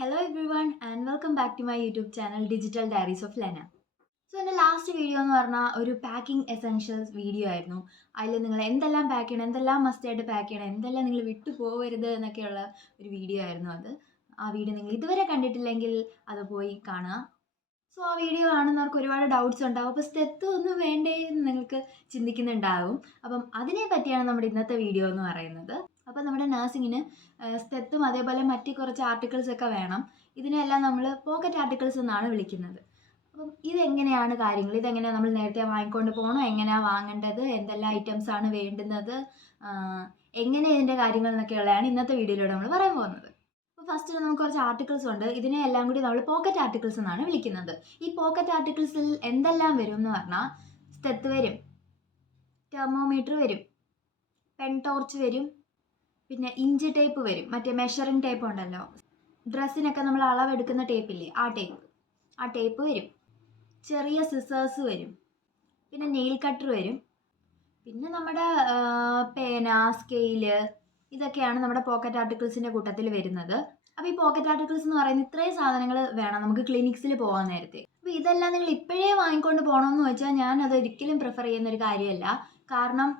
Hello everyone and welcome back to my YouTube channel digital diaries of Lena so എന്റെ last video എന്ന് പറഞ്ഞാൽ ഒരു packing essentials video ആയിരുന്നു. അതിൽ നിങ്ങൾ എന്തെല്ലാം പാക്ക് ചെയ്യണം എന്തെല്ലാം മസ്റ്റ് ആയിട്ട് പാക്ക് ചെയ്യണം എന്തെല്ലാം നിങ്ങൾ വിട്ടു പോകരുത് എന്നൊക്കെയുള്ള ഒരു വീഡിയോ ആയിരുന്നു അത്. ആ വീഡിയോ നിങ്ങൾ ഇതുവരെ കണ്ടിട്ടില്ലെങ്കിൽ അത് പോയി കാണുക. സോ ആ വീഡിയോ കാണുന്നവർക്ക് ഒരുപാട് ഡൗട്ട്സ് ഉണ്ടാവും. അപ്പോൾ സ്റ്റെത്ത് ഒന്നും വേണ്ടേ എന്ന് നിങ്ങൾക്ക് ചിന്തിക്കുന്നുണ്ടാവും. അപ്പം അതിനെ പറ്റിയാണ് നമ്മുടെ ഇന്നത്തെ വീഡിയോ എന്ന് പറയുന്നത്. അപ്പോൾ നമ്മുടെ നഴ്സിങ്ങിന് സ്തെത്തും അതേപോലെ മറ്റു കുറച്ച് ആർട്ടിക്കിൾസ് ഒക്കെ വേണം. ഇതിനെല്ലാം നമ്മൾ പോക്കറ്റ് ആർട്ടിക്കിൾസ് എന്നാണ് വിളിക്കുന്നത്. അപ്പം ഇതെങ്ങനെയാണ് കാര്യങ്ങൾ? ഇതെങ്ങനെയാണ് നമ്മൾ നേരത്തെ വാങ്ങിക്കൊണ്ട് പോകണോ എങ്ങനെയാണ് വാങ്ങേണ്ടത്? എന്തെല്ലാം ഐറ്റംസ് ആണ് വേണ്ടുന്നത്? എങ്ങനെ ഇതിന്റെ കാര്യങ്ങൾ എന്നൊക്കെയുള്ളതാണ് ഇന്നത്തെ വീഡിയോയിലൂടെ നമ്മൾ പറയാൻ പോകുന്നത്. അപ്പോൾ ഫസ്റ്റ് നമുക്ക് കുറച്ച് ആർട്ടിക്കിൾസ് ഉണ്ട്. ഇതിനെ എല്ലാം കൂടി നമ്മൾ പോക്കറ്റ് ആർട്ടിക്കിൾസ് എന്നാണ് വിളിക്കുന്നത്. ഈ പോക്കറ്റ് ആർട്ടിക്കിൾസിൽ എന്തെല്ലാം വരും എന്ന് പറഞ്ഞാൽ സ്റ്റെത്ത് വരും. തെർമോമീറ്റർ വരും. പെൻ ടോർച്ച് വരും. പിന്നെ ഇഞ്ച് ടേപ്പ് വരും. മറ്റേ മെഷറിംഗ് ടേപ്പ് ഉണ്ടല്ലോ. ഡ്രസ്സിനൊക്കെ നമ്മൾ അളവെടുക്കുന്ന ടേപ്പില്ലേ ആ ടേപ്പ് ആ ടേപ്പ് വരും. ചെറിയ സിസേഴ്സ് വരും. പിന്നെ നെയിൽ കട്ടർ വരും. പിന്നെ നമ്മുടെ പേന സ്കെയിൽ ഇതൊക്കെയാണ് നമ്മുടെ പോക്കറ്റ് ആർട്ടിക്കിൾസിന്റെ കൂട്ടത്തിൽ വരുന്നത്. അപ്പോൾ ഈ പോക്കറ്റ് ആർട്ടിക്കിൾസ് എന്ന് പറയുന്നത് ഇത്രയും സാധനങ്ങൾ വേണം നമുക്ക് ക്ലിനിക്സിൽ പോകാൻ നേരത്തെ. അപ്പോൾ ഇതെല്ലാം നിങ്ങൾ ഇപ്പോഴേ വാങ്ങിക്കൊണ്ട് പോകണമെന്ന് വെച്ചാൽ ഞാൻ അത് ഒരിക്കലും പ്രിഫർ ചെയ്യുന്ന ഒരു കാര്യമല്ല. കാരണം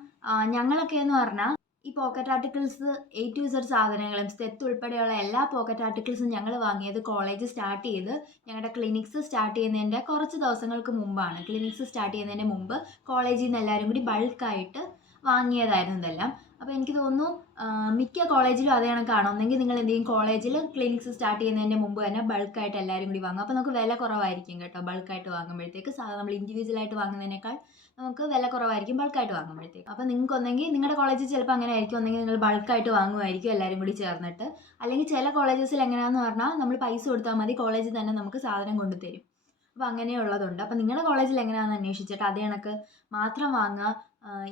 ഞങ്ങളൊക്കെ എന്ന് പറഞ്ഞാൽ ഈ pocket articles A to Z സാധനങ്ങളും സ്റ്റെത്ത് ഉൾപ്പെടെയുള്ള എല്ലാ പോക്കറ്റ് ആർട്ടിക്കിൾസും ഞങ്ങൾ വാങ്ങിയത് കോളേജ് സ്റ്റാർട്ട് ചെയ്ത് ഞങ്ങളുടെ ക്ലിനിക്സ് സ്റ്റാർട്ട് ചെയ്യുന്നതിന്റെ കുറച്ച് ദിവസങ്ങൾക്ക് മുമ്പാണ്. ക്ലിനിക്സ് സ്റ്റാർട്ട് ചെയ്യുന്നതിന് മുമ്പ് കോളേജിൽ നിന്ന് എല്ലാവരും കൂടി ബൾക്കായിട്ട് വാങ്ങിയതായിരുന്നു ഇതെല്ലാം. അപ്പോൾ എനിക്ക് തോന്നുന്നു മിക്ക കോളേജിലും അതേ കണക്കാണ്. ഒന്നെങ്കിൽ നിങ്ങൾ എന്തെങ്കിലും കോളേജിൽ ക്ലിനിക്സ് സ്റ്റാർട്ട് ചെയ്യുന്നതിന്റെ മുമ്പ് തന്നെ ബൾക്കായിട്ട് എല്ലാവരും കൂടി വാങ്ങും. അപ്പോൾ നമുക്ക് വില കുറവായിരിക്കും കേട്ടോ ബൾക്കായിട്ട് വാങ്ങുമ്പോഴത്തേക്ക്. നമ്മൾ ഇൻഡിവിജ്വലായിട്ട് വാങ്ങുന്നതിനേക്കാൾ നമുക്ക് വില കുറവായിരിക്കും ബൾക്കായിട്ട് വാങ്ങുമ്പോഴത്തേക്ക്. അപ്പോൾ നിങ്ങൾക്ക് ഒന്നെങ്കിൽ നിങ്ങളുടെ കോളേജിൽ ചിലപ്പോൾ അങ്ങനെ ആയിരിക്കും. ഒന്നെങ്കിൽ നിങ്ങൾ ബൾക്കായിട്ട് വാങ്ങുമായിരിക്കും എല്ലാവരും കൂടി ചേർന്നിട്ട്. അല്ലെങ്കിൽ ചില കോളേജസിൽ എങ്ങനെയാണെന്ന് പറഞ്ഞാൽ നമ്മൾ പൈസ കൊടുത്താൽ മതി കോളേജിൽ തന്നെ നമുക്ക് സാധനം കൊണ്ടുതരും. അപ്പോൾ അങ്ങനെയുള്ളതുണ്ട്. അപ്പോൾ നിങ്ങളുടെ കോളേജിൽ എങ്ങനെയാണെന്ന് അന്വേഷിച്ചിട്ട് അതേ കണക്ക് മാത്രം വാങ്ങുക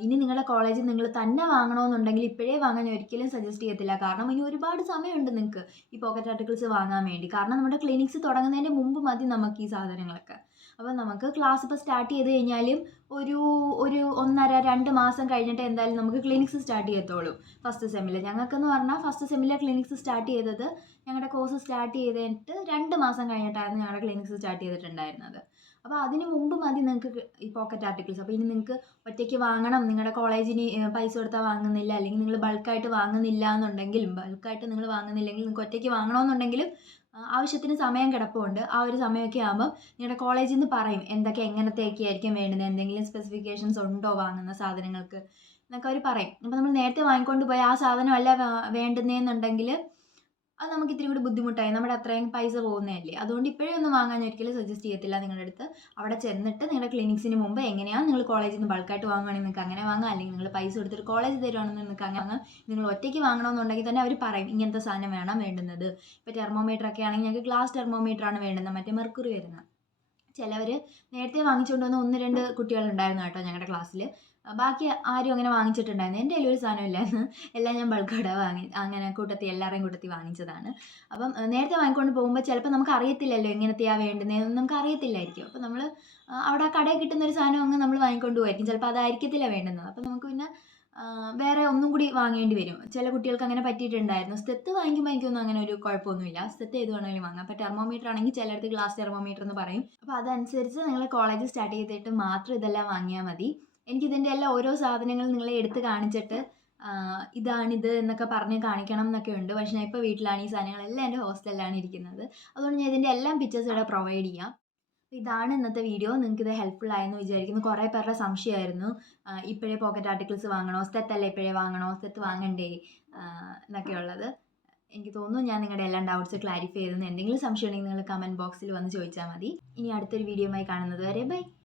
ഇനി നിങ്ങളുടെ കോളേജിൽ നിങ്ങൾ തന്നെ വാങ്ങണമെന്നുണ്ടെങ്കിൽ ഇപ്പോഴേ വാങ്ങാൻ ഞാൻ ഒരിക്കലും സജസ്റ്റ് ചെയ്യത്തില്ല. കാരണം ഇനി ഒരുപാട് സമയമുണ്ട് നിങ്ങൾക്ക് ഈ പോക്കറ്റ് ആർട്ടിക്കിൾസ് വാങ്ങാൻ വേണ്ടി. കാരണം നമ്മുടെ ക്ലിനിക്സ് തുടങ്ങുന്നതിന് മുമ്പ് മതി നമുക്ക് ഈ സാധനങ്ങളൊക്കെ. അപ്പോൾ നമുക്ക് ക്ലാസ് ഇപ്പോൾ സ്റ്റാർട്ട് ചെയ്ത് കഴിഞ്ഞാലും ഒരു ഒരു ഒന്നര രണ്ട് മാസം കഴിഞ്ഞിട്ട് എന്തായാലും നമുക്ക് ക്ലിനിക്സ് സ്റ്റാർട്ട് ചെയ്യത്തുള്ളൂ ഫസ്റ്റ് സെമ്മിൽ ഞങ്ങൾക്കെന്ന് പറഞ്ഞാൽ ഫസ്റ്റ് സെമ്മിലെ ക്ലിനിക്സ് സ്റ്റാർട്ട് ചെയ്തത് ഞങ്ങളുടെ കോഴ്സ് സ്റ്റാർട്ട് ചെയ്തിട്ട് രണ്ട് മാസം കഴിഞ്ഞിട്ടായിരുന്നു ഞങ്ങളുടെ ക്ലിനിക്സ് സ്റ്റാർട്ട് ചെയ്തിട്ടുണ്ടായിരുന്നത്. അപ്പോൾ അതിന് മുമ്പ് മതി നിങ്ങൾക്ക് ഈ പോക്കറ്റ് ആർട്ടിക്കിൾസ് അപ്പോൾ ഇനി നിങ്ങൾക്ക് ഒറ്റയ്ക്ക് വാങ്ങണം. നിങ്ങളുടെ കോളേജിന് പൈസ കൊടുത്താൽ വാങ്ങുന്നില്ല. അല്ലെങ്കിൽ നിങ്ങൾ ബൾക്കായിട്ട് വാങ്ങുന്നില്ല എന്നുണ്ടെങ്കിലും ബൾക്കായിട്ട് നിങ്ങൾ വാങ്ങുന്നില്ലെങ്കിൽ നിങ്ങൾക്ക് ഒറ്റയ്ക്ക് വാങ്ങണമെന്നുണ്ടെങ്കിലും ആവശ്യത്തിന് സമയം കിടപ്പുണ്ട്. ആ ഒരു സമയമൊക്കെ ആകുമ്പോൾ നിങ്ങളുടെ കോളേജിൽ നിന്ന് പറയും എന്തൊക്കെ എങ്ങനത്തെയൊക്കെ ആയിരിക്കും വേണ്ടത് എന്തെങ്കിലും സ്പെസിഫിക്കേഷൻസ് ഉണ്ടോ വാങ്ങുന്ന സാധനങ്ങൾക്ക് എന്നൊക്കെ അവർ പറയും. അപ്പോൾ നമ്മൾ നേരത്തെ വാങ്ങിക്കൊണ്ട് പോയി ആ സാധനം സാധനമല്ല വേണ്ടുന്നതെന്നുണ്ടെങ്കിൽ അത് നമുക്ക് ഇത്തിരി കൂടി ബുദ്ധിമുട്ടായി. നമ്മുടെ അത്രയും പൈസ പോകുന്നതല്ലേ? അതുകൊണ്ട് ഇപ്പോഴേ ഒന്നും വാങ്ങാൻ ഒരിക്കലും സജസ്റ്റ് ചെയ്യത്തില്ല നിങ്ങളുടെ അടുത്ത്. അവിടെ ചെന്നിട്ട് നിങ്ങളുടെ ക്ലിനിക്സിന് മുമ്പ് എങ്ങനെയാണ് നിങ്ങൾ കോളേജിൽ നിന്ന് ബൾക്കായിട്ട് വാങ്ങുകയാണെങ്കിൽ നിങ്ങൾക്ക് അങ്ങനെ വാങ്ങാം. അല്ലെങ്കിൽ നിങ്ങൾ പൈസ കൊടുത്തിട്ട് കോളേജ് തരുവാണെന്ന് നിങ്ങൾക്ക് അങ്ങനെ വാങ്ങാം. നിങ്ങൾ ഒറ്റയ്ക്ക് വാങ്ങണമെന്നുണ്ടെങ്കിൽ തന്നെ അവർ പറയും ഇങ്ങനത്തെ സാധനം വേണം വേണ്ടുന്നത്. ഇപ്പോൾ തെർമോമീറ്റർ ഒക്കെ ആണെങ്കിൽ ഞങ്ങൾക്ക് ഗ്ലാസ് തെർമോമീറ്റർ ആണ് വേണ്ടുന്നത്. മറ്റേ മെർക്കുറി വരുന്നത്. ചിലവർ നേരത്തെ വാങ്ങിച്ചുകൊണ്ട് വന്ന ഒന്ന് രണ്ട് കുട്ടികളുണ്ടായിരുന്നു കേട്ടോ ഞങ്ങളുടെ ക്ലാസ്സിൽ ബാക്കി ആരും അങ്ങനെ വാങ്ങിച്ചിട്ടുണ്ടായിരുന്നു എന്റെ ഒരു സാധനം ഇല്ലായിരുന്നു. എല്ലാം ഞാൻ ബൾക്കോടെ വാങ്ങി അങ്ങനെ കൂട്ടത്തിൽ എല്ലാവരെയും കൂട്ടത്തിൽ വാങ്ങിച്ചതാണ്. അപ്പം നേരത്തെ വാങ്ങിക്കൊണ്ട് പോകുമ്പോൾ ചിലപ്പോൾ നമുക്ക് അറിയത്തില്ലല്ലോ എങ്ങനത്തെയാണ് വേണ്ടുന്നതെന്ന് നമുക്ക് അറിയത്തില്ലായിരിക്കും. അപ്പോൾ നമ്മൾ അവിടെ കടയിൽ കിട്ടുന്ന ഒരു സാധനം അങ്ങ് നമ്മൾ വാങ്ങിക്കൊണ്ട് പോകുമായിരിക്കും ചിലപ്പോൾ അതായിരിക്കത്തില്ല വേണ്ടുന്നത്. അപ്പോൾ നമുക്ക് പിന്നെ വേറെ ഒന്നും കൂടി വാങ്ങേണ്ടി വരും. ചില കുട്ടികൾക്ക് അങ്ങനെ പറ്റിയിട്ടുണ്ടായിരുന്നു. സ്റ്റെത്ത് വാങ്ങിക്കുമ്പോൾ എനിക്കൊന്നും അങ്ങനെ ഒരു കുഴപ്പമൊന്നുമില്ല. സ്റ്റെത്ത് ഏത് വേണമെങ്കിലും വാങ്ങാം. അപ്പോൾ തെർമോമീറ്റർ ആണെങ്കിൽ ചിലടത്ത് ഗ്ലാസ് തെർമോമീറ്റർ എന്ന് പറയും. അപ്പോൾ അതനുസരിച്ച് നിങ്ങൾ കോളേജ് സ്റ്റാർട്ട് ചെയ്തിട്ട് മാത്രം ഇതെല്ലാം വാങ്ങിയാൽ മതി. എനിക്കിതിന്റെ എല്ലാം ഓരോ സാധനങ്ങളും നിങ്ങളെ എടുത്ത് കാണിച്ചിട്ട് ഇതാണിത് എന്നൊക്കെ പറഞ്ഞ് കാണിക്കണം എന്നൊക്കെ ഉണ്ട്. പക്ഷേ ഞാൻ ഇപ്പോൾ വീട്ടിലാണ് ഈ സാധനങ്ങളെല്ലാം എന്റെ ഹോസ്റ്റലിലാണ് ഇരിക്കുന്നത്. അതുകൊണ്ട് ഞാൻ ഇതിന്റെ എല്ലാം പിക്ചേഴ്സ് ഇവിടെ പ്രൊവൈഡ് ചെയ്യാം. ഇതാണ് ഇന്നത്തെ വീഡിയോ നിങ്ങൾക്ക് ഇത് ഹെൽപ്ഫുൾ ആയെന്ന് വിചാരിക്കുന്നു. കുറേ പേരുടെ സംശയമായിരുന്നു. ഇപ്പോഴേ പോക്കറ്റ് ആർട്ടിക്കിൾസ് വാങ്ങണോ? സ്ഥലത്തല്ല ഇപ്പോഴേ വാങ്ങണോ? സ്റ്റെത്ത് വാങ്ങണ്ടേ? എന്നൊക്കെ ഉള്ളത്. എനിക്ക് തോന്നുന്നു ഞാൻ നിങ്ങളുടെ എല്ലാ ഡൗട്ട്സ് ക്ലാരിഫൈ ചെയ്തെന്ന്. എന്തെങ്കിലും സംശയം ഉണ്ടെങ്കിൽ നിങ്ങൾ കമന്റ് ബോക്സിൽ വന്ന് ചോദിച്ചാൽ മതി. ഇനി അടുത്തൊരു ആയി കാണുന്നത് വരെ ബൈ